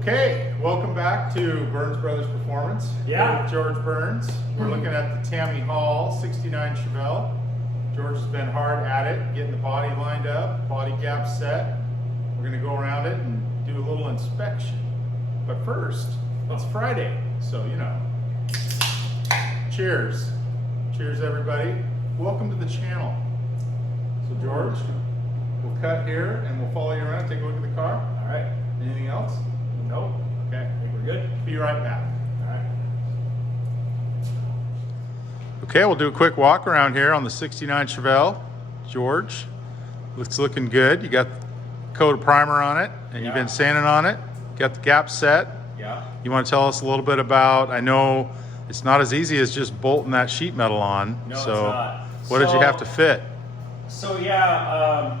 Okay, welcome back to Burns Brothers Performance. Yeah. With George Burns. We're looking at the Tammy Hall 69 Chevelle. George has been hard at it, getting the body lined up, body gap set. We're going to go around it and do a little inspection. But first, it's Friday, so you know. Cheers. Cheers, everybody. Welcome to the channel. So George, we'll cut here and we'll follow you around, take a look at the car. All right. Anything else? Nope. Okay. I think we're good. Be right back. All right. Okay, we'll do a quick walk around here on the 69 Chevelle. George, it's looking good. You got the coat of primer on it, and you've been sanding on it. Got the gap set. Yeah. You want to tell us a little bit about, I know it's not as easy as just bolting that sheet metal on. No, so it's not. What did you have to fit? So yeah,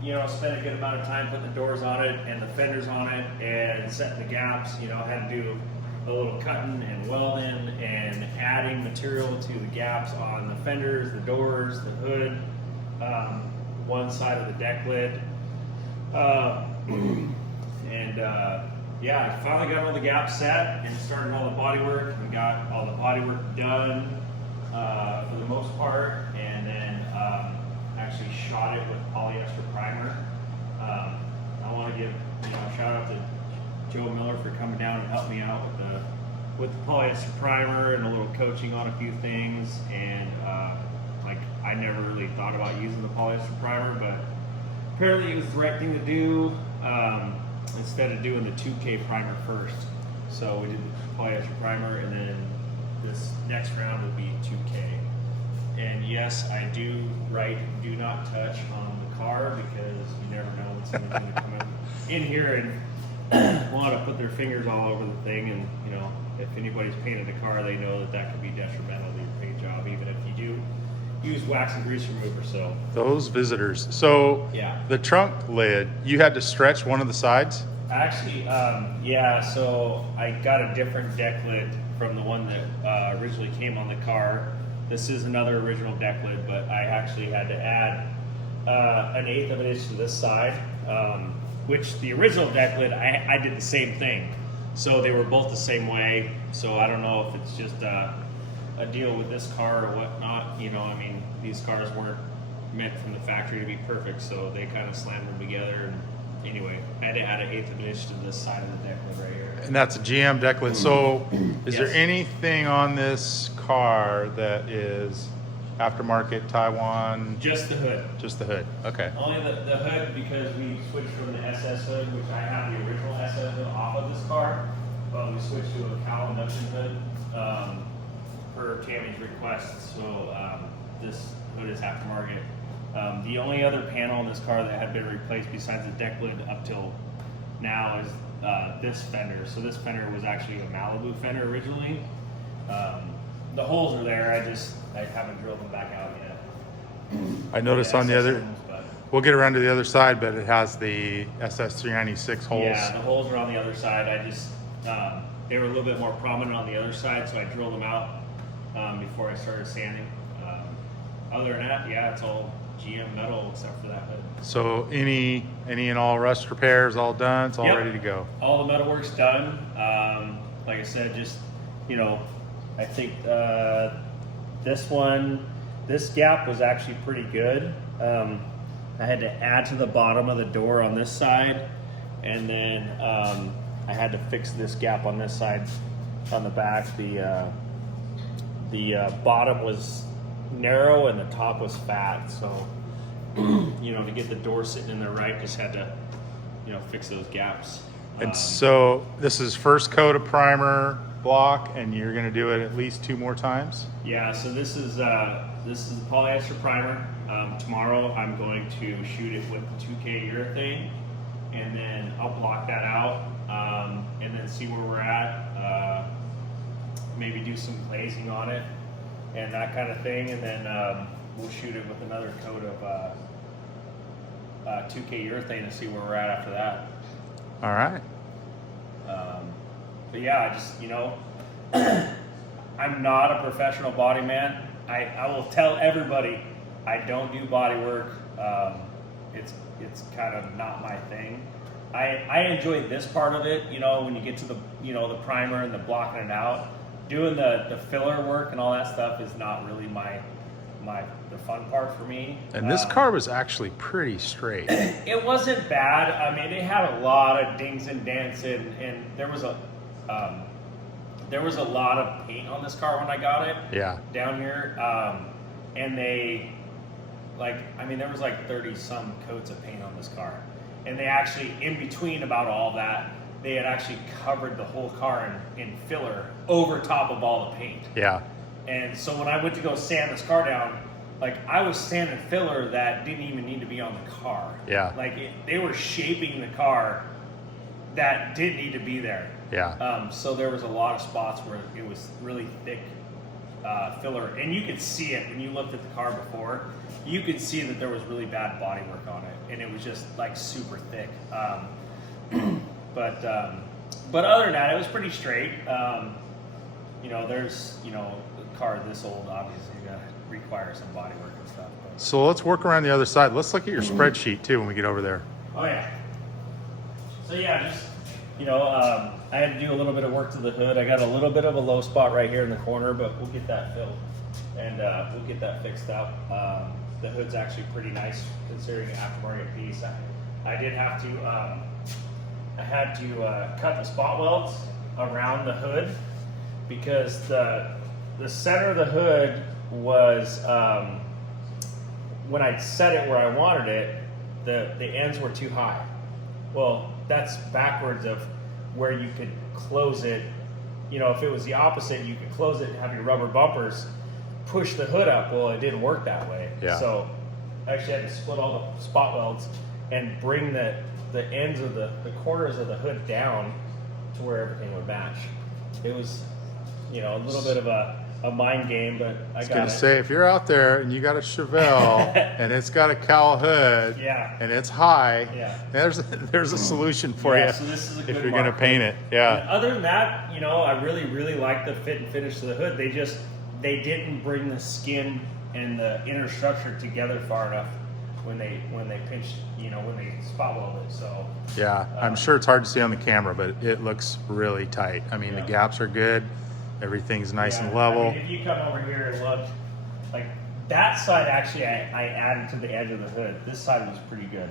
you know, spent a good amount of time putting the doors on it and the fenders on it and setting the gaps. You know, I had to do a little cutting and welding and adding material to the gaps on the fenders, the doors, the hood, one side of the deck lid. Yeah, I finally got all the gaps set and started all the body work and got all the body work done for the most part, and then actually shot it with polyester primer. I want to give a shout out to Joe Miller for coming down and helping me out with the polyester primer and a little coaching on a few things. And like, I never really thought about using the polyester primer, but apparently it was the right thing to do. Instead of doing the 2K primer first. So we did the polyester primer, and then this next round will be 2K. And yes, I do write "do not touch" on the car because you never know when someone's going to come in here and want to put their fingers all over the thing. And you know, if anybody's painted a car, they know that could be detrimental to your paint job, even if you do use wax and grease remover. So Those visitors. So yeah, the trunk lid, you had to stretch one of the sides? actually, yeah. So I got a different deck lid from the one that originally came on the car. This is another original deck lid, but I actually had to add an 1/8 of an inch to this side, which the original deck lid, I did the same thing. So they were both the same way. So I don't know if it's just a deal with this car or whatnot. You know, I mean, these cars weren't meant from the factory to be perfect, so they kind of slammed them together. And anyway, I had to add an 1/8 of an inch to this side of the deck lid right here. And that's a GM deck lid. So is there Yes. anything on this car that is aftermarket Taiwan? Just the hood. Just the hood. Okay. Only the hood, because we switched from the SS hood, which I have the original SS hood off of this car, but we switched to a cowl induction hood per Tammy's request. So this hood is aftermarket. The only other panel in this car that had been replaced besides the deck lid up till now is this fender. So this fender was actually a Malibu fender originally. The holes are there. I haven't drilled them back out yet. I noticed on the other, we'll get around to the other side, but it has the SS396 holes. Yeah, the holes are on the other side. They were a little bit more prominent on the other side, so I drilled them out before I started sanding. Other than that, yeah, it's all GM metal except for that hood. So any and all rust repairs all done, it's all Yep. ready to go. All the metal work's done. Like I said, just, you know, I think this gap was actually pretty good. I had to add to the bottom of the door on this side, and then I had to fix this gap on this side on the back. The bottom was narrow and the top was fat, so you know, to get the door sitting in there right, just had to, you know, fix those gaps. And so this is first coat of primer block, and you're going to do it at least 2 more times? Yeah, so this is the polyester primer. Tomorrow I'm going to shoot it with 2K urethane, and then I'll block that out, and then see where we're at. Maybe do some glazing on it and that kind of thing, and then we'll shoot it with another coat of 2K urethane and see where we're at after that. All right. But yeah, I just, you know, I'm not a professional body man. I will tell everybody I don't do body work. It's kind of not my thing. I enjoyed this part of it, you know, when you get to the, you know, the primer and the blocking it out. Doing the filler work and all that stuff is not really the fun part for me. And this car was actually pretty straight. It wasn't bad. I mean, it had a lot of dings and dents, and there was a lot of paint on this car when I got it. Yeah. Down here, and they, like, I mean, there was like 30 some coats of paint on this car, and they actually, in between about all that, they had actually covered the whole car in filler over top of all the paint. Yeah. And so when I went to go sand this car down, like, I was sanding filler that didn't even need to be on the car. Yeah. Like, they were shaping the car that didn't need to be there. Yeah. So there was a lot of spots where it was really thick filler, and you could see it when you looked at the car before. You could see that there was really bad bodywork on it, and it was just like super thick. But other than that, it was pretty straight. You know, there's, you know, a car this old obviously gonna require some bodywork and stuff. But. So let's work around the other side. Let's look at your spreadsheet too when we get over there. Oh yeah. So yeah, just, you know, I had to do a little bit of work to the hood. I got a little bit of a low spot right here in the corner, but we'll get that filled, and we'll get that fixed up. The hood's actually pretty nice considering an aftermarket piece. I did have to, I had to cut the spot welds around the hood because the center of the hood was, when I set it where I wanted it, the ends were too high. Well, that's backwards of where you could close it. You know, if it was the opposite, you could close it and have your rubber bumpers push the hood up. Well, it didn't work that way. Yeah. So I actually had to split all the spot welds and bring the ends of the corners of the hood down to where everything would match. It was, you know, a little bit of a mind game, but I was gonna say, if you're out there and you got a Chevelle and it's got a cowl hood, yeah, and it's high, yeah, there's a solution for yeah, you. so this is a if good you're gonna mark. paint it, yeah. And other than that, you know, I really like the fit and finish of the hood. They didn't bring the skin and the inner structure together far enough when they pinched, you know, when they spot welded it. So Yeah, I'm sure it's hard to see on the camera, but it looks really tight. I mean, Yeah. the gaps are good. Everything's nice yeah, and level. I mean, if you come over here and look, like that side, actually, I added to the edge of the hood. This side was pretty good,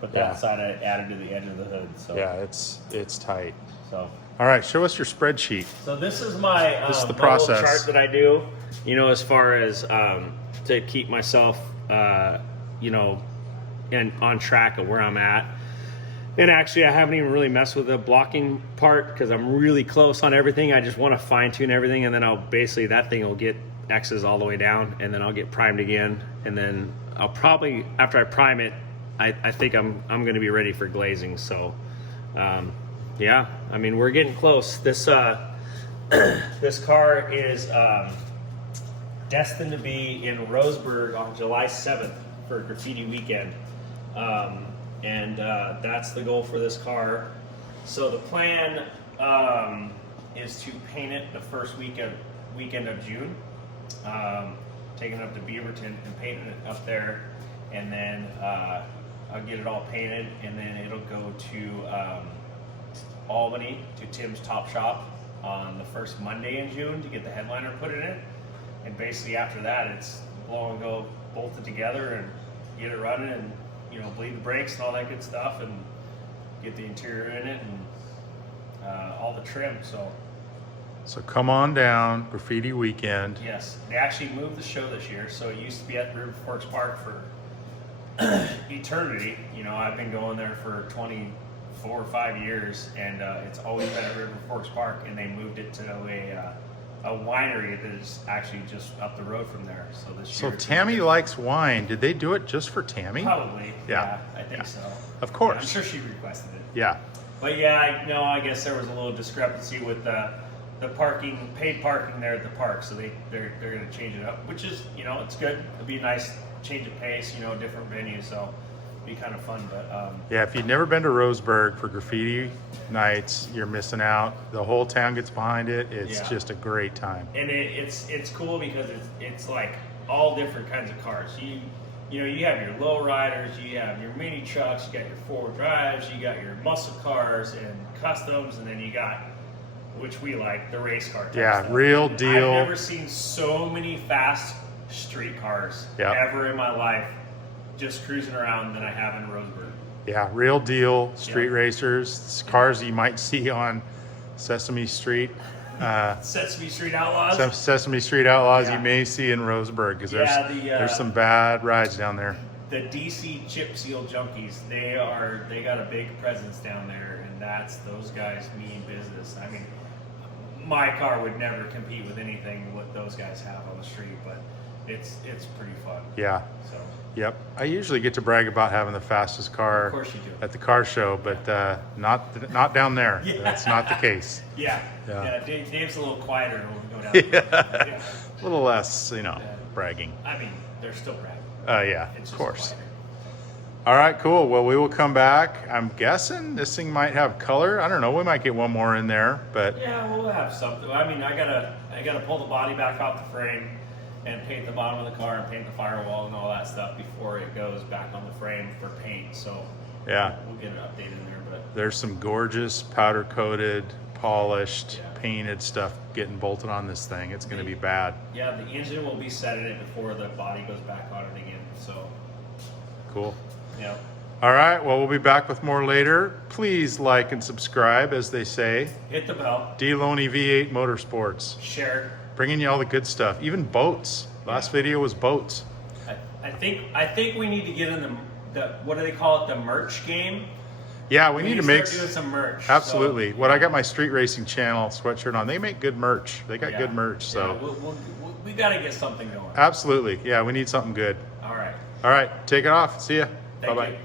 but that Yeah. side I added to the edge of the hood. So Yeah, it's tight. So. All right, show us your spreadsheet. So this is my, This is the my little process. chart that I do, you know, as far as to keep myself, you know, and on track of where I'm at. And actually, I haven't even really messed with the blocking part because I'm really close on everything. I just want to fine tune everything, and then I'll basically, that thing will get X's all the way down, and then I'll get primed again, and then I'll probably, after I prime it, I think I'm going to be ready for glazing. So, yeah, I mean, we're getting close. This this car is destined to be in Roseburg on July 7th for graffiti weekend. And that's the goal for this car. So the plan is to paint it the first weekend of June, taking it up to Beaverton and painting it up there, and then I'll get it all painted, and then it'll go to Albany to Tim's Top Shop on the first Monday in June to get the headliner put in it, and basically after that it's blow and go, bolt it together and get it running, and you know, bleed the brakes and all that good stuff, and get the interior in it, and all the trim. So come on down, graffiti weekend. Yes, they actually moved the show this year. So it used to be at River Forks Park for eternity. You know, I've been going there for 24 or 5 years, and it's always been at River Forks Park, and they moved it to a winery that is actually just up the road from there. So this So year, Tammy likes wine. Did they do it just for Tammy? probably, Yeah. I think so. Of course. I'm sure she requested it. Yeah. But yeah, I guess there was a little discrepancy with the parking, paid parking there at the park. So they're going to change it up, which is, you know, it's good. It'll be a nice change of pace, you know, different venue. So be kind of fun. But Yeah, if you've never been to Roseburg for graffiti nights, you're missing out. The whole town gets behind it. It's Yeah. just a great time. and it's cool because it's like all different kinds of cars. you know, you have your low riders, you have your mini trucks, you got your 4 drives, you got your muscle cars and customs, and then you got, which we like, the race car type Yeah, stuff. real deal. I've never seen so many fast street cars ever in my life, just cruising around, than I have in Roseburg. Yeah, real deal street Yeah. racers, cars you might see on Sesame Street. Sesame Street Outlaws. Sesame Street Outlaws Yeah. you may see in Roseburg, because Yeah, there's some bad rides down there. The DC Chip Seal Junkies, they got a big presence down there, and those guys mean business. I mean, my car would never compete with anything what those guys have on the street, but it's pretty fun. Yeah. So Yep. I usually get to brag about having the fastest car of course you do. at the car show, but not down there. Yeah. That's not the case. Yeah. Yeah. Dave's a little quieter when we go down. Yeah. Yeah. A little less, Yeah. bragging. I mean, they're still bragging. Yeah, It's of just course. quieter. All right, cool. Well, we will come back. I'm guessing this thing might have color. I don't know. We might get one more in there, but Yeah, we'll have something. I mean, I gotta pull the body back off the frame and paint the bottom of the car and paint the firewall and all that stuff before it goes back on the frame for paint. So yeah, we'll get an update in there. But there's some gorgeous powder coated, polished, Yeah. painted stuff getting bolted on this thing. It's going to be bad. yeah, the engine will be set in it before the body goes back on it again. So Cool. yeah. All right. Well, we'll be back with more later. Please like and subscribe, as they say. Hit the bell, D Loney V8 Motorsports, share. bringing you all the good stuff. Even boats. Last video was boats. I think we need to get in the what do they call it, the merch game. Yeah, we need to make. start doing some merch. Absolutely. What I got my street racing channel sweatshirt on. They make good merch. They got Yeah. good merch. So yeah, we got to get something going. absolutely. Yeah, we need something good. All right. All right. Take it off. See ya. Thank Bye-bye. you.